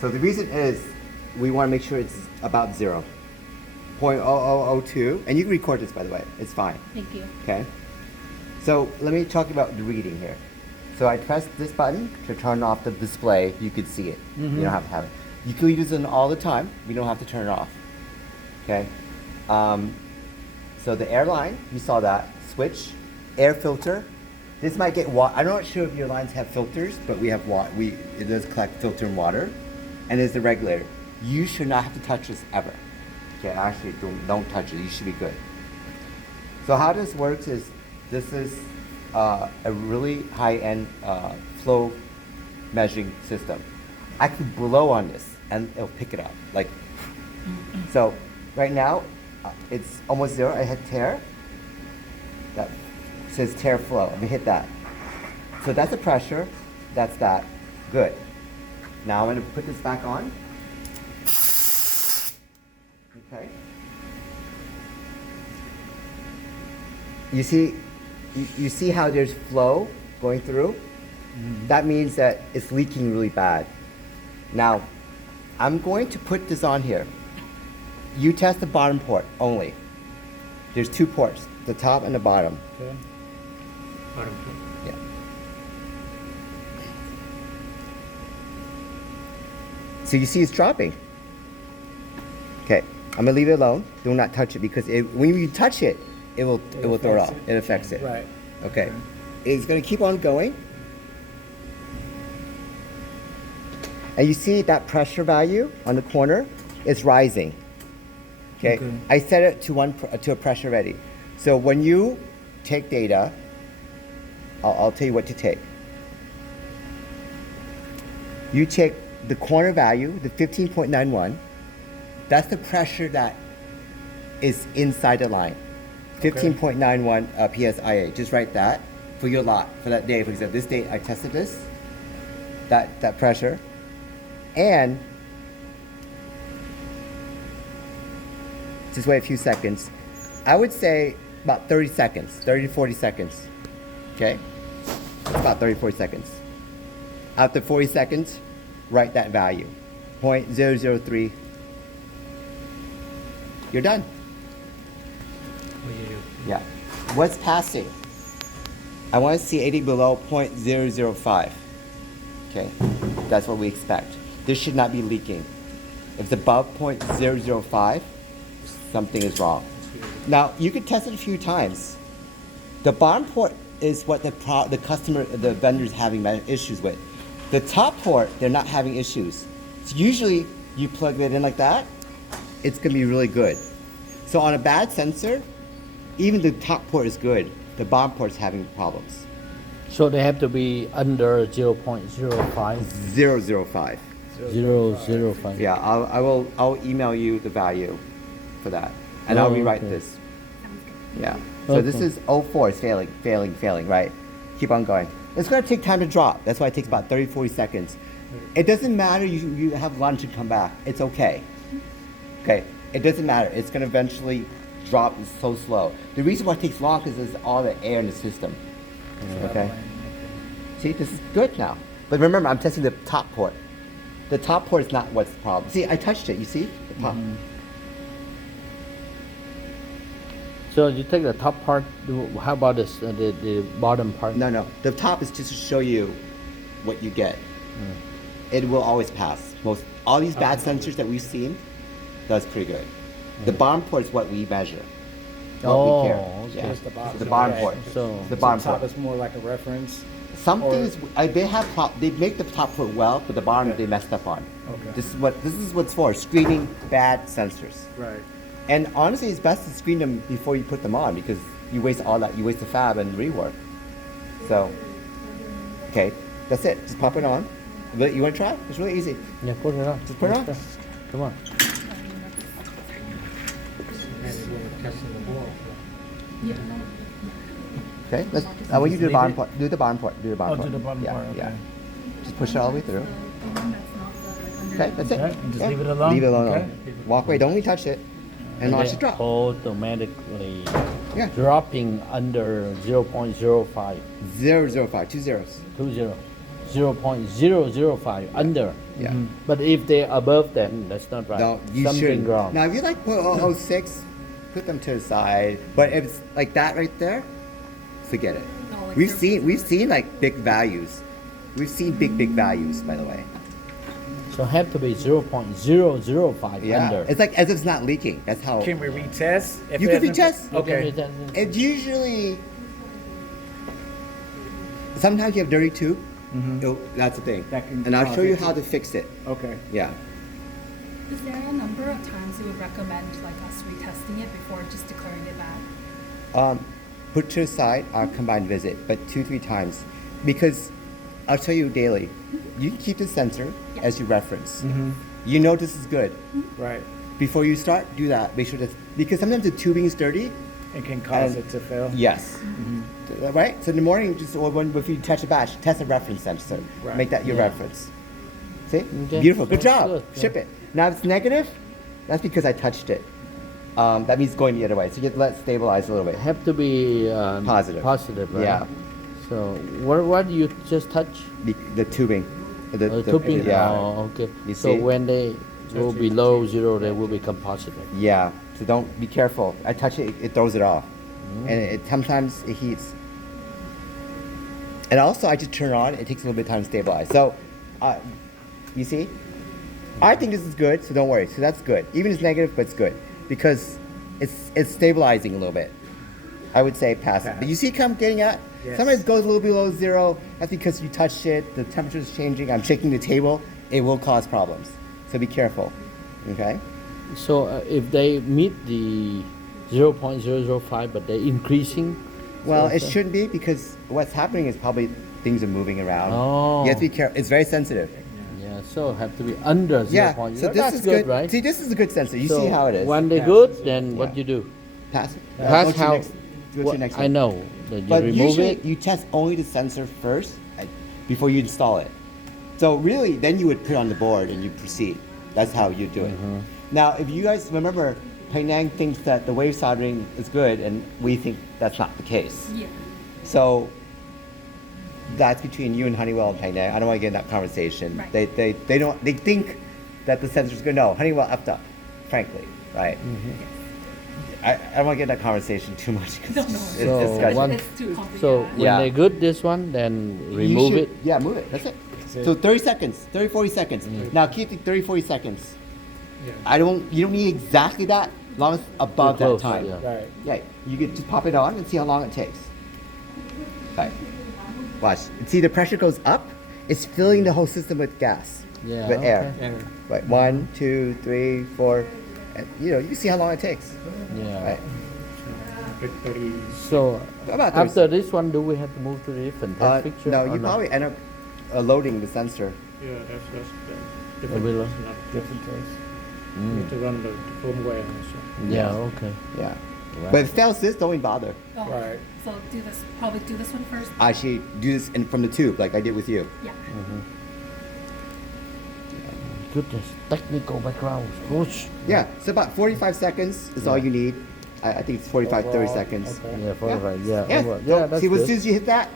So the reason is we want to make sure it's about 0.0002. And you can record this, by the way. It's fine. Thank you. Okay. So let me talk about the reading here. So I press this button to turn off the display. You could see it. You don't have to have it. You can use it all the time. You don't have to turn it off. Okay. So the air line, you saw that. Switch, air filter. This might get water. I'm not sure if your lines have filters, but we have water. It does collect filter and water. And there's the regulator. You should not have to touch this ever. Okay, actually don't touch it. You should be good. So how this works is, this is a really high-end flow measuring system. I could blow on this and it'll pick it up. Like, so right now it's almost 0. I hit tear. That says tear flow. Let me hit that. So that's the pressure. That's that. Good. Now I'm going to put this back on. Okay. You see how there's flow going through? That means that it's leaking really bad. Now, I'm going to put this on here. You test the bottom port only. There's 2 ports, the top and the bottom. Okay. Bottom port. Yeah. So you see it's dropping. Okay, I'm gonna leave it alone. Do not touch it because when you touch it, it will throw it off. It affects it. Right. Okay. It's going to keep on going. And you see that pressure value on the corner is rising. Okay. I set it to a pressure ready. So when you take data, I'll tell you what to take. You take the corner value, the 15.91. That's the pressure that is inside the line. 15.91 psia. Just write that for your lot for that day. For example, this day I tested this, that pressure, and just wait a few seconds. I would say about 30 seconds, 30 to 40 seconds. Okay, about 30 40 seconds. After 40 seconds, write that value, 0.003. You're done. Yeah. What's passing? I want to see 80 below 0.005. Okay, that's what we expect. This should not be leaking. If it's above 0.005, something is wrong. Now, you can test it a few times. The bottom port is what the vendor is having issues with. The top port, they're not having issues. So usually, you plug it in like that, it's going to be really good. So on a bad sensor, even the top port is good. The bottom port is having problems. So they have to be under 0.05? 0.005. 0.005. Yeah, I'll email you the value for that. And I'll rewrite this. Yeah. So this is 04, it's failing, right? Keep on going. It's going to take time to drop. That's why it takes about 30, 40 seconds. It doesn't matter you have lunch and come back. It's okay. Okay, it doesn't matter. It's going to eventually drop so slow. The reason why it takes long is there's all the air in the system. Okay. See, this is good now. But remember, I'm testing the top port. The top port is not what's the problem. See, I touched it. You see the top. So you take the top part. How about this? The bottom part? No. The top is just to show you what you get. It will always pass. All these bad sensors that we've seen, that's pretty good. The bottom port is what we measure. What we care. Okay. Yeah. It's the bottom. The bottom port. So the bottom top port. is more like a reference. Some things they make the top port well, but the bottom they messed up on. Okay. This is what's for screening bad sensors. Right. And honestly, it's best to screen them before you put them on because you waste all that. You waste the fab and rework. So, okay, that's it. Just pop it on. You want to try? It's really easy. yeah, put it on. Just put it on. Come on. Okay, I want you to do the bottom part. Do the bottom part. Do the bottom Oh, part. do the bottom yeah, part, okay. Yeah. Just push it all the way through. Okay, that's it. Okay, and just Yeah. leave it alone? Leave it alone. Okay. Walk away. Don't even touch it. And watch it drop. Automatically Yeah. dropping under 0.05. 0.005. 2 zeros. 20. 0.005 under. Yeah. But if they're above, then that's not right. No, you Something shouldn't. wrong. Now, if you like put 006, put them to the side. But if it's like that right there, forget it. No, like We've they're- seen like big values. We've seen big values, by the way. So have to be 0.005 Yeah. under. It's like as if it's not leaking. That's how. Can we retest? If You it could hasn't- retest. Okay. It's usually. Sometimes you have dirty tube. That's the thing. That can And I'll cause show you it to- how to fix it. Okay. Yeah. Is there a number of times you would recommend like us retesting it before just declaring it bad? Put to the side our combined visit, but 2-3 times, because I'll tell you daily. You can keep the sensor Yeah. as your reference. You know this is good. Right. Before you start, do that. Make sure that because sometimes the tubing is dirty. It can cause And- it to fail. Yes. Right. So in the morning, just or when if you touch a batch, test a reference sensor. Right. Make that your Yeah. reference. See? Okay. Beautiful. Good That's job. good, yeah. Ship it. Now if it's negative, that's because I touched it. That means going the other way. So you let it stabilize a little bit. Have to be Positive. Positive, right? Yeah. So what do you just touch? The tubing. The Tubing? Yeah. Oh, okay. You So see? when they go below 0, they will become positive. Yeah. So don't be careful. I touch it, it throws it off, and it sometimes it heats. And also, I just turn it on. It takes a little bit of time to stabilize. So, you see, I think this is good. So don't worry. So that's good. Even if it's negative, but it's good because it's stabilizing a little bit. I would say pass it. But you see, come getting at. Yes. Sometimes it goes a little below 0. That's because you touched it. The temperature is changing. I'm shaking the table. It will cause problems. So be careful. Okay. So if they meet the 0.005, but they're increasing. Well, so- it shouldn't be because what's happening is probably things are moving around. Oh. You have to be careful. It's very sensitive. Yeah, so have to be under 0.0. Yeah. So this That's is good, right? See, this is a good sensor. You So see how it is. When they Yeah. good, then what Yeah. you do? Pass it. Pass Go to how? next- go to what- next I one. know that you But remove usually it. you test only the sensor first before you install it. So really, then you would put it on the board and you proceed. That's how you do it. Mm-hmm. Now, if you guys remember, Penang thinks that the wave soldering is good, and we think that's not the case. Yeah. So that's between you and Honeywell and Penang. I don't want to get in that conversation. Right. They don't they think that the sensor's good. No, Honeywell effed up, frankly, right? I don't want to get in that conversation too much because No, no. it's So discussion. one- It's too complicated. So when Yeah. they good this one, then You remove should- it. Yeah, move it. That's it. it. So 30 seconds, 30, 40 seconds. Now keep it 30, 40 seconds. Yeah. You don't need exactly that, as long as above Too close, that time. yeah. Right. Yeah, you could just pop it on and see how long it takes. Right. Watch. See, the pressure goes up. It's filling the whole system with gas, Yeah, with air. And Right. 1, 2, 3, 4. And, you see how long it takes. Yeah. Right. pretty. So About after this one, do we have to move to the different test picture? no, or you probably end up loading the sensor. Yeah, that's the Oh, really? it's not different test. You need to run the firmware also. Yeah. Okay. Yeah. Right. But if it fails this, don't even bother. Oh, Right. So probably do this one first. Actually, do this from the tube, like I did with you. Yeah. Goodness, technical background. Whoosh. Yeah, so about 45 seconds is all you need. I think it's 45, 30 Overall, seconds. okay. Yeah, 45. Yeah. Yeah, over- yeah, that's see, good. as soon as you hit that,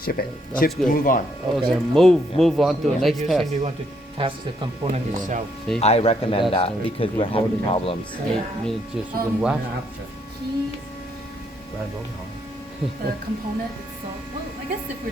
ship it. That's Ship, good. move on. Okay, move on to the next You test. said you want to test the component Yeah. itself. See? I recommend That's that because we're having problems. 8 minutes just you can watch. After. He, I don't know. the component itself. Well, I guess if we're